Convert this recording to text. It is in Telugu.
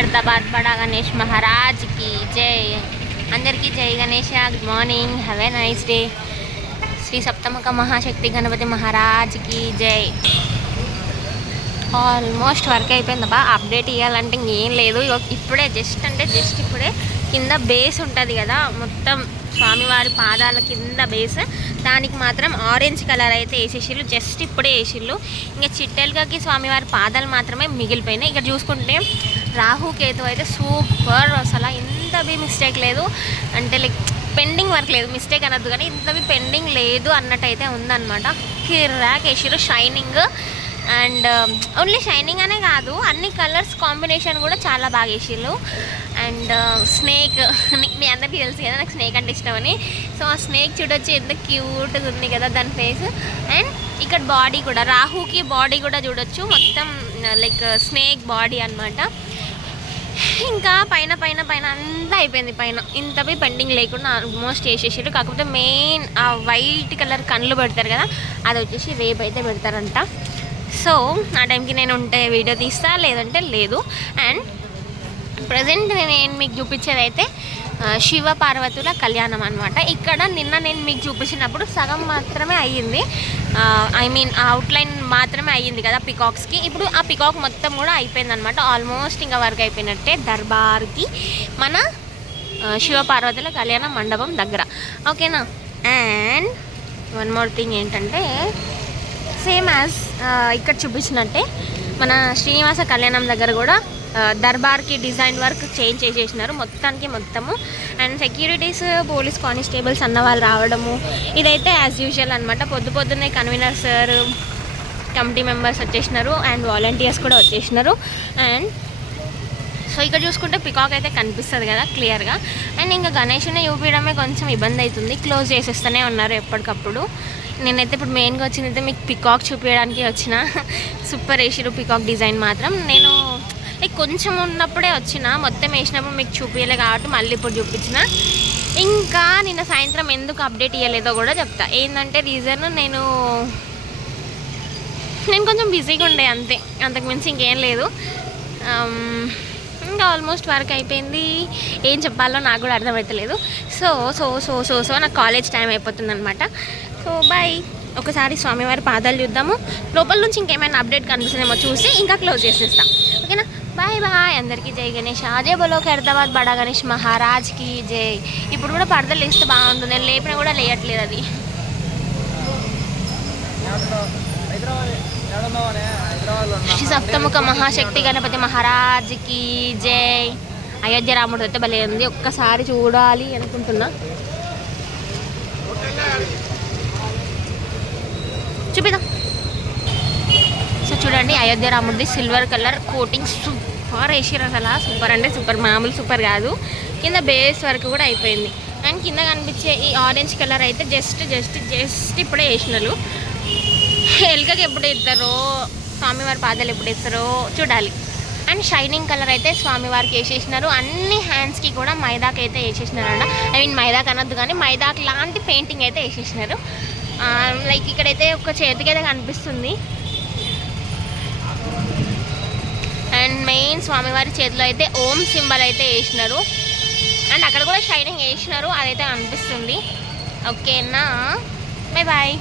ఖైరతాబాద్ బడా గణేష్ మహారాజ్కి జై. అందరికీ జై Ganesha. Good morning, have a nice day. Shri Saptamukha Mahashakti Ganapati మహారాజ్కి జై. Almost work అయిపోయిందబ్బా. అప్డేట్ ఇవ్వాలంటే ఇంకేం లేదు. ఇప్పుడే జస్ట్ ఇప్పుడే కింద బేస్ ఉంటుంది కదా, మొత్తం స్వామివారి పాదాల కింద బేస్, దానికి మాత్రం ఆరెంజ్ కలర్ అయితే వేసేసిళ్ళు. జస్ట్ ఇప్పుడే వేసిళ్ళు. ఇంకా చిట్టెలుగాకి స్వామివారి పాదాలు మాత్రమే మిగిలిపోయినాయి. ఇక్కడ చూసుకుంటే రాహుకేతు అయితే సూపర్. అసలు ఇంత బి మిస్టేక్ లేదు, అంటే లైక్ పెండింగ్ వర్క్ లేదు, మిస్టేక్ అనద్దు కానీ ఇంతవి పెండింగ్ లేదు అన్నట్టయితే ఉందన్నమాట. కిరాక్ వేసిళ్ళు. షైనింగ్ అండ్ ఓన్లీ షైనింగ్ అనే కాదు, అన్ని కలర్స్ కాంబినేషన్ కూడా చాలా బాగా వేసిళ్ళు. అండ్ స్నేక్, మీ అందరికీ తెలుసు కదా నాకు స్నేక్ అంటే ఇష్టమని. సో ఆ స్నేక్ చూడొచ్చు ఎంత క్యూట్గా ఉంది కదా దాని ఫేస్. అండ్ ఇక్కడ బాడీ కూడా, రాహుకి బాడీ కూడా చూడొచ్చు, మొత్తం లైక్ స్నేక్ బాడీ అనమాట. ఇంకా పైన అంతా అయిపోయింది. పైన ఇంతవి పెండింగ్ లేకుండా ఆల్మోస్ట్ చేసేసారు. కాకపోతే మెయిన్ ఆ వైట్ కలర్ కళ్ళు పెడతారు కదా, అది వచ్చేసి రేపు అయితే పెడతారంట. సో ఆ టైంకి నేను ఉంటే వీడియో తీస్తా, లేదంటే లేదు. అండ్ ప్రజెంట్ నేను మీకు చూపించేది అయితే శివ పార్వతుల కళ్యాణం అనమాట. ఇక్కడ నిన్న నేను మీకు చూపించినప్పుడు సగం మాత్రమే అయ్యింది, ఐ మీన్ అవుట్లైన్ మాత్రమే అయ్యింది కదా పికాక్స్కి. ఇప్పుడు ఆ పికాక్ మొత్తం కూడా అయిపోయింది అనమాట. ఆల్మోస్ట్ ఇంకా వర్క్ అయిపోయినట్టే దర్బార్కి, మన శివ పార్వతుల కళ్యాణ మండపం దగ్గర. ఓకేనా. అండ్ వన్ మోర్ థింగ్ ఏంటంటే, సేమ్ యాజ్ ఇక్కడ చూపించినట్టే మన శ్రీనివాస కళ్యాణం దగ్గర కూడా దర్బార్కి డిజైన్ వర్క్ చేంజ్ చేసేసినారు మొత్తము. అండ్ సెక్యూరిటీస్, పోలీస్ కానిస్టేబుల్స్ అన్న వాళ్ళు రావడము, ఇదైతే యాజ్ యూజువల్ అనమాట. పొద్దున్నే కన్వీనర్ సార్, కమిటీ మెంబర్స్ వచ్చేసినారు అండ్ వాలంటీర్స్ కూడా వచ్చేసినారు. అండ్ సో ఇక్కడ చూసుకుంటే పికాక్ అయితే కనిపిస్తుంది కదా క్లియర్గా. అండ్ ఇంకా గణేష్ని చూపించడమే కొంచెం ఇబ్బంది అవుతుంది, క్లోజ్ చేసేస్తూనే ఉన్నారు ఎప్పటికప్పుడు. నేనైతే ఇప్పుడు మెయిన్గా వచ్చిందైతే మీకు పికాక్ చూపించడానికి వచ్చిన. సూపర్ వేసిరు పికాక్ డిజైన్ మాత్రం. నేను కొంచెం ఉన్నప్పుడే వచ్చిన, మొత్తం వేసినప్పుడు మీకు చూపించలే కాబట్టి మళ్ళీ ఇప్పుడు చూపించిన. ఇంకా నిన్న సాయంత్రం ఎందుకు అప్డేట్ ఇవ్వలేదో కూడా చెప్తా. ఏంటంటే రీజన్, నేను కొంచెం బిజీగా ఉండే అంతే, అంతకుమించి ఇంకేం లేదు. ఇంకా ఆల్మోస్ట్ వర్క్ అయిపోయింది. ఏం చెప్పాలో నాకు కూడా అర్థమవుతలేదు. సో నాకు కాలేజ్ టైం అయిపోతుంది అనమాట. So bye. ఒకసారి స్వామివారి పాదాలు చూద్దాము, లోపల నుంచి ఇంకేమైనా అప్డేట్ కనిపిస్తుందేమో చూసి ఇంకా క్లోజ్ చేసేస్తాం. ఓకేనా. బాయ్. అందరికీ జై గణేష్. అజయ్ బోలో ఖైరతాబాద్ బడా గణేష్ మహారాజ్కి జై. ఇప్పుడు కూడా పరదలు వేస్తే బాగుంటుంది, నేను లేపినా కూడా లేయట్లేదు అది. శ్రీ సప్తముఖ మహాశక్తి గణపతి మహారాజ్కి జై. అయోధ్య రాముడు అయితే భలే ఉంది, ఒక్కసారి చూడాలి అనుకుంటున్నా. చూపిద్దాం. సో చూడండి, అయోధ్య రాముడిది సిల్వర్ కలర్ కోటింగ్ సూపర్ వేసిరు. అసలు సూపర్ అంటే సూపర్, మామూలు సూపర్ కాదు. కింద బేస్ వరకు కూడా అయిపోయింది. అండ్ కింద కనిపించే ఈ ఆరెంజ్ కలర్ అయితే జస్ట్ ఇప్పుడే వేసినారు. ఎలుకకి ఎప్పుడు వేస్తారో, స్వామివారి పాదాలు ఎప్పుడు వేస్తారో చూడాలి. అండ్ షైనింగ్ కలర్ అయితే స్వామివారికి వేసేసినారు. అన్ని హ్యాండ్స్కి కూడా మైదాక్ అయితే వేసేసినారు. ఐ మీన్ మైదాక్ అనొద్దు కానీ మైదాక్ లాంటి పెయింటింగ్ అయితే వేసేసినారు. లైక్ ఇక్కడైతే ఒక చేతికి అయితే కనిపిస్తుంది. అండ్ మెయిన్ స్వామివారి చేతిలో అయితే ఓం సింబల్ అయితే వేసినారు. అండ్ అక్కడ కూడా షైనింగ్ వేసినారు, అదైతే అనిపిస్తుంది. ఓకేనా. బాయ్.